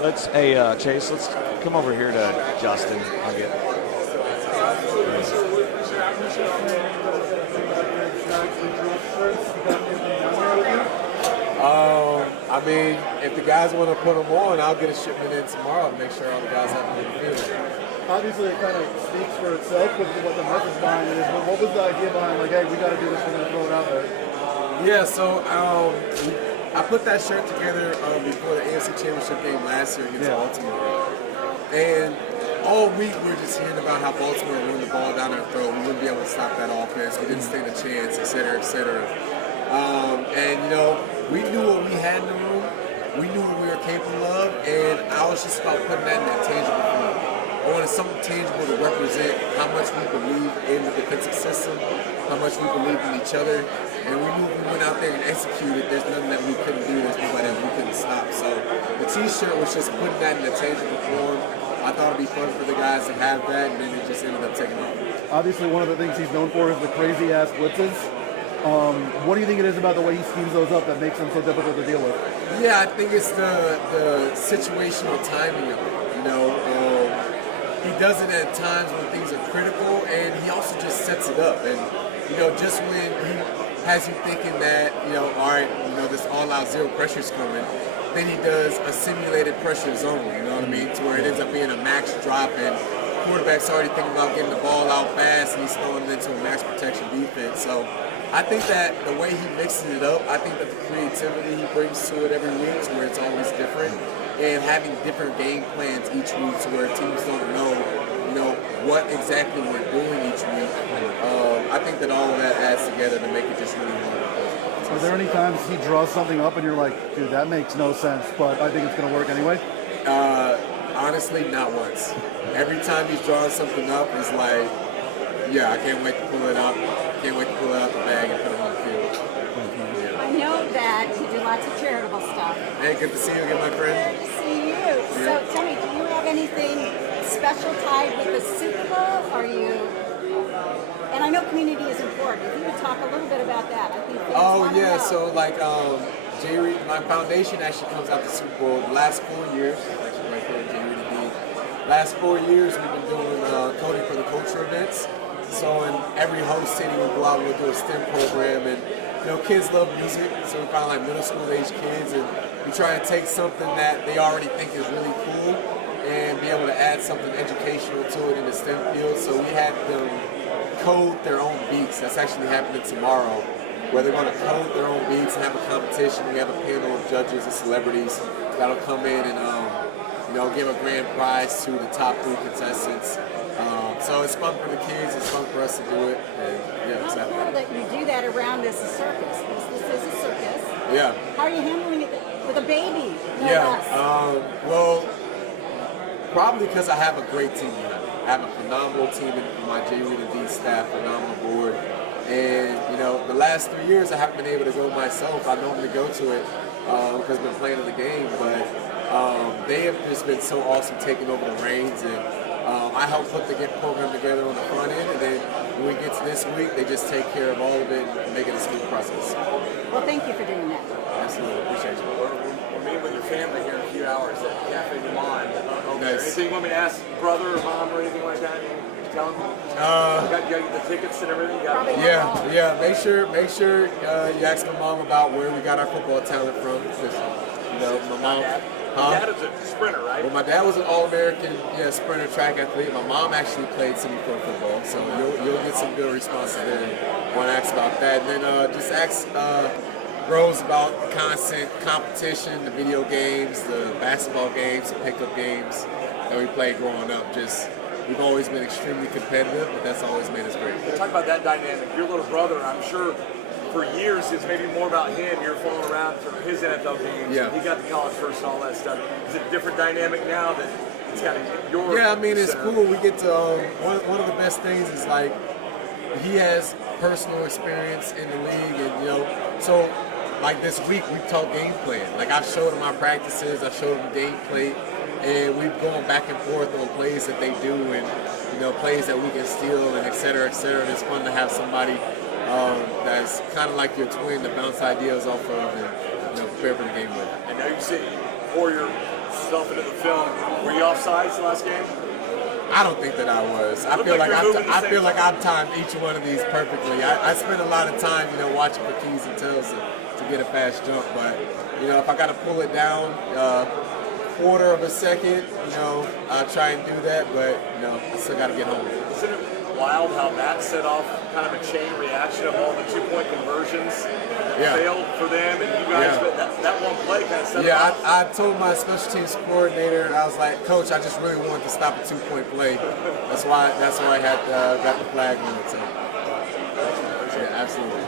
Chase, let's come over here to Justin. I'll get. I mean, if the guys want to put them on, I'll get a shipment in tomorrow to make sure all the guys have them in the field. Obviously, it kind of speaks for itself with what the message behind it is. But what was the idea behind, like, hey, we got to do this, we're going to throw it out there? Yeah, so I put that shirt together before the AFC Championship game last year against Baltimore. And all week we were just hearing about how Baltimore run the ball down our throat. We wouldn't be able to stop that offense. We didn't stand a chance, et cetera, et cetera. And, you know, we knew what we had in the room. We knew what we were capable of. And I was just about putting that in that tangible form. I wanted something tangible to represent how much we believe in the defensive system, how much we believe in each other. And we knew if we went out there and executed, there's nothing that we couldn't do, there's nobody that we couldn't stop. So the t-shirt was just putting that in a tangible form. I thought it'd be fun for the guys to have that, and then it just ended up taking off. Obviously, one of the things he's known for is the crazy-ass blitzes. What do you think it is about the way he schemes those up that makes them so difficult to deal with? Yeah, I think it's the situational timing of it. You know, he does it at times when things are critical, and he also just sets it up. And, you know, just when he has you thinking that, you know, all right, you know, this all-out zero pressure is coming, then he does a simulated pressure zone, you know what I mean, to where it ends up being a max drop, and quarterback's already thinking about getting the ball out fast, and he's throwing it into a max protection defense. So I think that the way he mixes it up, I think that the creativity he brings to it every week, to where it's always different, and having different game plans each week, to where teams don't know, you know, what exactly we're doing each week. I think that all of that adds together to make it just really hard. Are there any times he draws something up and you're like, dude, that makes no sense, but I think it's going to work anyway? Honestly, not once. Every time he's drawing something up, it's like, yeah, I can't wait to pull it out. Can't wait to pull it out the bag and put it on the field. I know that you do lots of charitable stuff. Hey, good to see you again, my friend. Good to see you. Yeah. So tell me, do you have anything special tied with the Super Bowl? Are you... And I know community is important. If you could talk a little bit about that, I think fans want to know. So like Jay Reid, my foundation actually comes out the Super Bowl the last 4 years. Actually right there, Jay Reid indeed. Last 4 years we've been doing coding for the culture events. So in every host city we go out and we'll do a STEM program, and you know, kids love music, so we find like middle school age kids, and we try to take something that they already think is really cool and be able to add something educational to it in the STEM field. So we had them code their own beats. That's actually happening tomorrow, where they're going to code their own beats and have a competition. We have a panel of judges and celebrities that'll come in and you know, give a grand prize to the top 3 contestants. So it's fun for the kids, it's fun for us to do it, and yeah, it's exactly. cool that you do that around this circus. This is a circus. Yeah. How are you handling it with a baby? Well, probably because I have a great team behind me. I have a phenomenal team in my Jay Reid and D staff, phenomenal board. And, you know, the last 3 years I haven't been able to go myself. I normally go to it because I've been playing in the game, but they have just been so awesome taking over the reins, and I help put the program together on the front end, and then when we get to this week, they just take care of all of it and make it a smooth process. Well, thank you for doing that. Absolutely, appreciate you. We're meeting with your family here in a few hours at Cafe Du Monde. Nice. Anything you want me to ask brother or mom or anything like that? Tell them. You got the tickets and everything. Yeah. Make sure you ask my mom about where we got our football talent from. Because, you know, my mom. Your dad is a sprinter, right? Well, my dad was an All-American sprinter track athlete. My mom actually played semi-pro football, so you'll get some good responses there. Want to ask about that, and then just ask Rose about the constant competition, the video games, the basketball games, the pickup games that we played growing up. We've always been extremely competitive, but that's always made us great. Talk about that dynamic. Your little brother, I'm sure, for years, it's maybe more about him. You're following around for his NFL games. Yeah. He got to college first and all that stuff. Is it a different dynamic now that it's kind of your... Yeah, I mean, it's cool. We get to, one of the best things is like, he has personal experience in the league, and, you know, so like this week, we've taught game plan. Like, I've showed him our practices, I've showed him game play, and we've gone back and forth on plays that they do, and, you know, plays that we can steal, and et cetera, et cetera. And it's fun to have somebody that's kind of like your twin to bounce ideas off of and, you know, prepare for the game with. And now you see, for your stuff into the film. Were you offsides last game? I don't think that I was. I Looked feel like like you're moving the I same feel like time. I've timed each one of these perfectly. I spend a lot of time, watching for keys and tells to get a fast jump. But if I got to pull it down quarter of a second, I'll try and do that. But I still got to get home. Isn't it wild how that set off kind of a chain reaction of all the 2-point conversions failed for them, and you guys that one play kind of set it off? I told my special teams coordinator, I was like, Coach, I just really wanted to stop a 2-point play. That's why I had got the flag on it. So, yeah, absolutely.